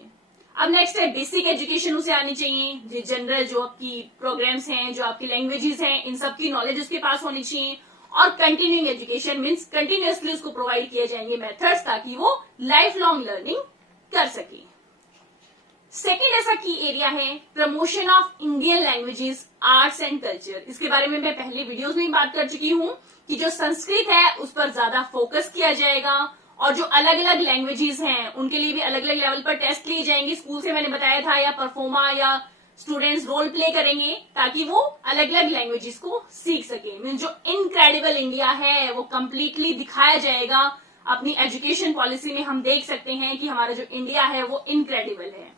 अब नेक्स्ट है बेसिक एजुकेशन उसे आनी चाहिए। जनरल जो आपकी प्रोग्राम्स हैं, जो आपकी लैंग्वेजेस हैं, इन सब की नॉलेज उसके पास होनी चाहिए। और कंटिन्यूइंग एजुकेशन मीन्स कंटिन्यूअसली उसको प्रोवाइड किए जाएंगे मेथड्स ताकि वो लाइफ लॉन्ग लर्निंग कर सके। सेकेंड ऐसा की एरिया है promotion of Indian languages, arts and culture. इसके बारे में मैं पहले वीडियोस में बात कर चुकी हूँ कि जो संस्कृत है उस पर ज्यादा फोकस किया जाएगा और जो अलग अलग लैंग्वेजेस हैं उनके लिए भी अलग अलग लेवल पर टेस्ट लिए जाएंगे, स्कूल से मैंने बताया था, या परफॉर्मा या स्टूडेंट्स रोल प्ले करेंगे ताकि वो अलग अलग लैंग्वेजेस को सीख सके। मीन जो इनक्रेडिबल इंडिया है वो कंप्लीटली दिखाया जाएगा अपनी एजुकेशन पॉलिसी में। हम देख सकते हैं कि हमारा जो इंडिया है वो इनक्रेडिबल है।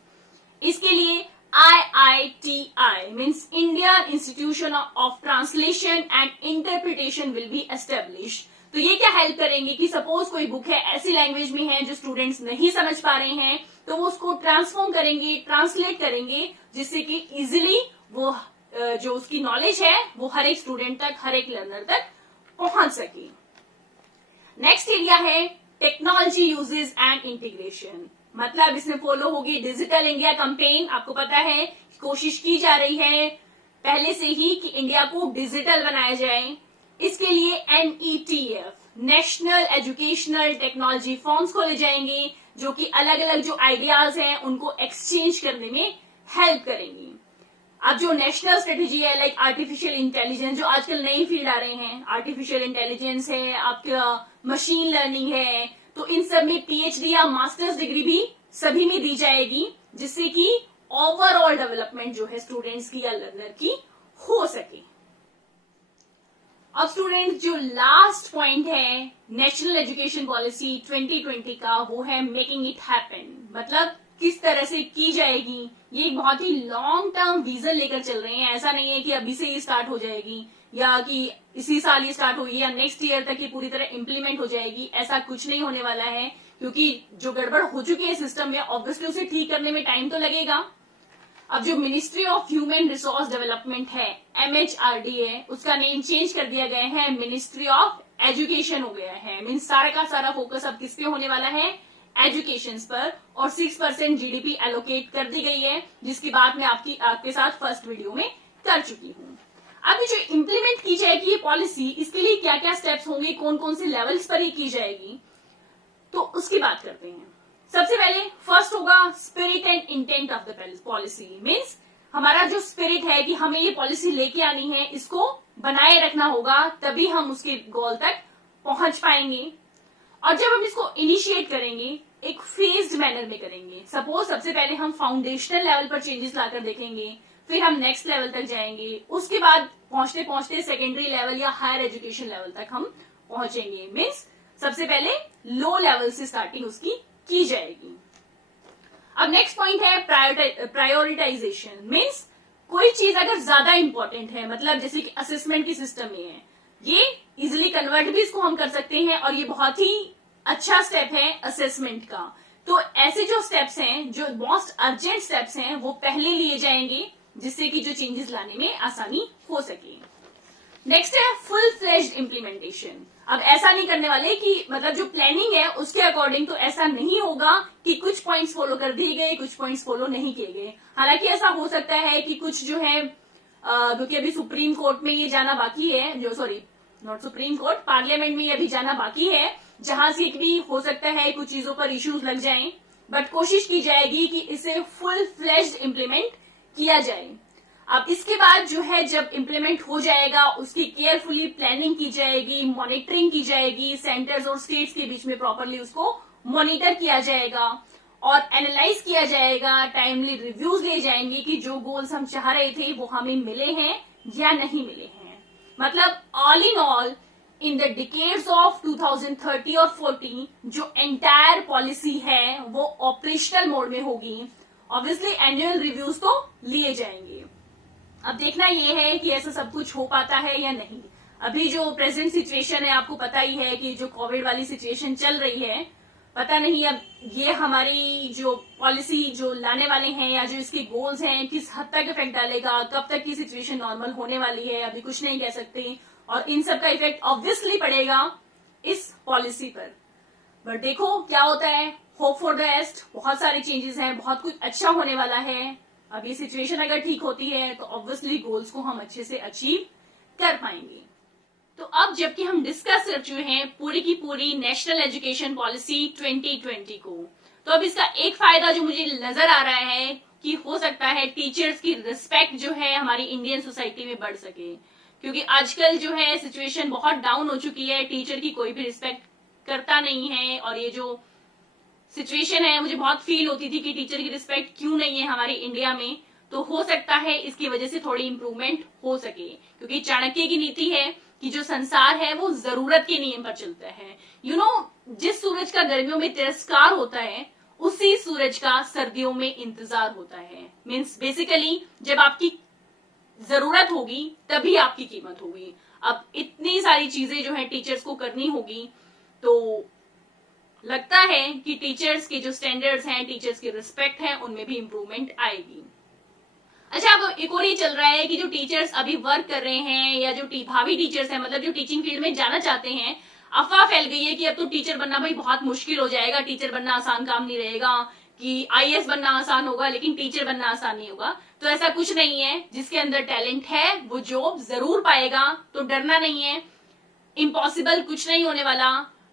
इसके लिए IITI means Indian institution of translation and interpretation will be established. तो ये क्या हेल्प करेंगे कि सपोज कोई बुक है ऐसी लैंग्वेज में है जो स्टूडेंट्स नहीं समझ पा रहे हैं, तो वो उसको ट्रांसफॉर्म करेंगे, ट्रांसलेट करेंगे, जिससे कि इजिली वो जो उसकी नॉलेज है वो हर एक स्टूडेंट तक, हर एक लर्नर तक पहुंच सके। नेक्स्ट एरिया है टेक्नोलॉजी यूजेस एंड इंटीग्रेशन। मतलब इसमें फॉलो होगी डिजिटल इंडिया कैंपेन। आपको पता है कोशिश की जा रही है पहले से ही कि इंडिया को डिजिटल बनाया जाए। इसके लिए NETF national educational technology forms खोले जाएंगे जो कि अलग अलग जो आइडियाज हैं उनको एक्सचेंज करने में हेल्प करेंगी। अब जो नेशनल स्ट्रेटेजी है लाइक आर्टिफिशियल इंटेलिजेंस, जो आजकल नई फील्ड आ रहे हैं, आर्टिफिशियल इंटेलिजेंस है, आपका मशीन लर्निंग है, तो इन सब में PhD या मास्टर्स डिग्री भी सभी में दी जाएगी, जिससे कि ओवरऑल डेवलपमेंट जो है स्टूडेंट्स की या लर्नर की हो सके। अब स्टूडेंट्स जो लास्ट पॉइंट है नेशनल एजुकेशन पॉलिसी 2020 का, वो है मेकिंग इट हैपन। मतलब किस तरह से की जाएगी। ये एक बहुत ही लॉन्ग टर्म विजन लेकर चल रहे हैं। ऐसा नहीं है कि अभी से ही स्टार्ट हो जाएगी या कि इसी साल ही स्टार्ट होगी या नेक्स्ट ईयर तक ये पूरी तरह इम्प्लीमेंट हो जाएगी। ऐसा कुछ नहीं होने वाला है, क्योंकि जो गड़बड़ हो चुकी है सिस्टम में ऑब्वियसली उसे ठीक करने में टाइम तो लगेगा। अब जो ministry of human resource development है MHRD है, उसका नेम चेंज कर दिया गया है, मिनिस्ट्री ऑफ एजुकेशन हो गया है। मीन्स सारा का सारा फोकस अब किस पे होने वाला है, एजुकेशन पर। और 6% GDP एलोकेट कर दी गई है, जिसकी बात मैं आपके साथ फर्स्ट वीडियो में कर चुकी हूँ। अभी जो इम्प्लीमेंट की जाएगी ये पॉलिसी, इसके लिए क्या क्या स्टेप्स होंगे, कौन कौन से लेवल्स पर ही की जाएगी, तो उसकी बात करते हैं। सबसे पहले फर्स्ट होगा spirit and intent of the policy. Means हमारा जो स्पिरिट है कि हमें ये पॉलिसी लेके आनी है, इसको बनाए रखना होगा, तभी हम उसके गोल तक पहुंच पाएंगे। और जब हम इसको इनिशिएट करेंगे एक फेज्ड मैनर में करेंगे। सपोज सबसे पहले हम फाउंडेशनल लेवल पर चेंजेस लाकर देखेंगे, फिर हम नेक्स्ट लेवल तक जाएंगे, उसके बाद पहुंचते पहुंचते सेकेंडरी लेवल या हायर एजुकेशन लेवल तक हम पहुंचेंगे। मीन्स सबसे पहले लो लेवल से स्टार्टिंग उसकी की जाएगी। अब नेक्स्ट पॉइंट है प्रायोरिटाइजेशन। मीन्स कोई चीज अगर ज्यादा इंपॉर्टेंट है, मतलब जैसे कि असेसमेंट की सिस्टम में है, ये इजिली कन्वर्ट भी इसको हम कर सकते हैं और ये बहुत ही अच्छा स्टेप है असेसमेंट का। तो ऐसे जो स्टेप्स हैं, जो मोस्ट अर्जेंट स्टेप्स हैं, वो पहले लिए जाएंगे, जिससे कि जो चेंजेस लाने में आसानी हो सके। नेक्स्ट है फुल फ्लेज्ड इम्प्लीमेंटेशन। अब ऐसा नहीं करने वाले कि मतलब जो प्लानिंग है उसके अकॉर्डिंग, तो ऐसा नहीं होगा कि कुछ पॉइंट्स फॉलो कर दिए गए, कुछ पॉइंट्स फॉलो नहीं किए गए। हालांकि ऐसा हो सकता है कि कुछ जो है, क्योंकि अभी सुप्रीम कोर्ट में ये जाना बाकी है, जो sorry not supreme court, parliament में ये अभी जाना बाकी है, जहां से भी हो सकता है कुछ चीजों पर इश्यूज लग जाएं, बट कोशिश की जाएगी कि इसे फुल फ्लेज्ड इम्प्लीमेंट किया जाए। अब इसके बाद जो है जब इम्प्लीमेंट हो जाएगा, उसकी केयरफुली प्लानिंग की जाएगी, मॉनिटरिंग की जाएगी, सेंटर्स और स्टेट्स के बीच में प्रॉपरली उसको मॉनिटर किया जाएगा और एनालाइज किया जाएगा, टाइमली रिव्यूज लिए जाएंगे कि जो गोल्स हम चाह रहे थे वो हमें मिले हैं या नहीं मिले हैं। मतलब all in all in the decades of 2030 और 40 जो एंटायर पॉलिसी है वो ऑपरेशनल मोड में होगी। ऑब्वियसली एनुअल रिव्यूज तो लिए जाएंगे। अब देखना ये है कि ऐसा सब कुछ हो पाता है या नहीं। अभी जो प्रेजेंट सिचुएशन है, आपको पता ही है कि जो कोविड वाली सिचुएशन चल रही है, पता नहीं अब ये हमारी जो पॉलिसी जो लाने वाले हैं या जो इसके गोल्स हैं किस हद तक इफेक्ट डालेगा, कब तक की सिचुएशन नॉर्मल होने वाली है, अभी कुछ नहीं कह सकते। और इन सब का इफेक्ट ऑब्वियसली पड़ेगा इस पॉलिसी पर। बट देखो क्या होता है, होप फॉर द बेस्ट। बहुत सारे चेंजेस हैं, बहुत कुछ अच्छा होने वाला है। अब ये सिचुएशन अगर ठीक होती है तो ऑब्वियसली गोल्स को हम अच्छे से अचीव कर पाएंगे। तो अब जबकि हम डिस्कस कर चुके हैं पूरी की पूरी नेशनल एजुकेशन पॉलिसी 2020 को, तो अब इसका एक फायदा जो मुझे नजर आ रहा है कि हो सकता है टीचर्स की रिस्पेक्ट जो है हमारी इंडियन सोसाइटी में बढ़ सके, क्योंकि आजकल जो है सिचुएशन बहुत डाउन हो चुकी है, टीचर की कोई भी रिस्पेक्ट करता नहीं है, और ये जो सिचुएशन है मुझे बहुत फील होती थी कि टीचर की रिस्पेक्ट क्यों नहीं है हमारे इंडिया में, तो हो सकता है इसकी वजह से थोड़ी इंप्रूवमेंट हो सके, क्योंकि चाणक्य की नीति है कि जो संसार है वो जरूरत के नियम पर चलता है। जिस सूरज का गर्मियों में तिरस्कार होता है उसी सूरज का सर्दियों में इंतजार होता है। मीन्स बेसिकली जब आपकी जरूरत होगी तभी आपकी कीमत होगी। अब इतनी सारी चीजें जो है टीचर्स को करनी होगी, तो लगता है कि टीचर्स के जो स्टैंडर्ड्स हैं, टीचर्स की रिस्पेक्ट है, उनमें भी इंप्रूवमेंट आएगी। अच्छा, अब एक और ये चल रहा है कि जो टीचर्स अभी वर्क कर रहे हैं या जो भावी टीचर्स हैं, मतलब जो टीचिंग फील्ड में जाना चाहते हैं, अफवाह फैल गई है कि अब तो टीचर बनना भाई बहुत मुश्किल हो जाएगा, टीचर बनना आसान काम नहीं रहेगा, कि आईएएस बनना आसान होगा लेकिन टीचर बनना आसान नहीं होगा। तो ऐसा कुछ नहीं है, जिसके अंदर टैलेंट है वो जॉब जरूर पाएगा, तो डरना नहीं है। इम्पॉसिबल कुछ नहीं होने वाला।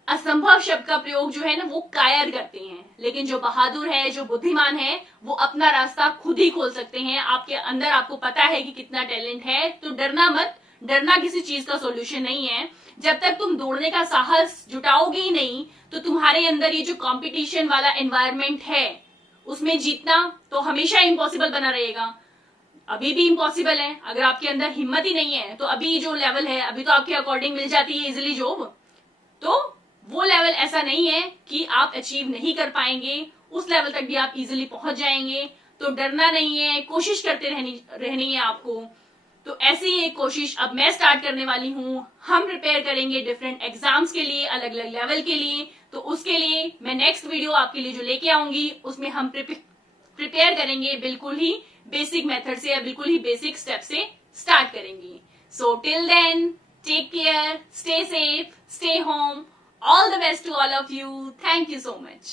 असंभव शब्द का प्रयोग जो है ना वो कायर करते हैं, लेकिन जो बहादुर है, जो बुद्धिमान है, वो अपना रास्ता खुद ही खोल सकते हैं। आपके अंदर आपको पता है कि कितना टैलेंट है, तो डरना मत। डरना किसी चीज का सॉल्यूशन नहीं है। जब तक तुम दौड़ने का साहस जुटाओगे ही नहीं, तो तुम्हारे अंदर ये जो कंपटीशन वाला एनवायरनमेंट है उसमें जीतना तो हमेशा इम्पॉसिबल बना रहेगा। अभी भी इम्पॉसिबल है। अगर आपके अंदर हिम्मत ही नहीं है तो अभी जो लेवल है, अभी तो आपके अकॉर्डिंग मिल जाती है इजिली जॉब, तो वो लेवल ऐसा नहीं है कि आप अचीव नहीं कर पाएंगे। उस लेवल तक भी आप इजिली पहुंच जाएंगे। तो डरना नहीं है, कोशिश करते रहनी है आपको। तो ऐसी ही एक कोशिश अब मैं स्टार्ट करने वाली हूँ। हम प्रिपेयर करेंगे डिफरेंट एग्जाम्स के लिए, अलग अलग लेवल के लिए। तो उसके लिए मैं नेक्स्ट वीडियो आपके लिए जो लेके आऊंगी उसमें हम प्रिपेयर करेंगे बिल्कुल ही बेसिक मेथड से या बिल्कुल ही बेसिक स्टेप से स्टार्ट करेंगे। So till then, take care, stay safe, stay home, all the best to all of you. Thank you so much.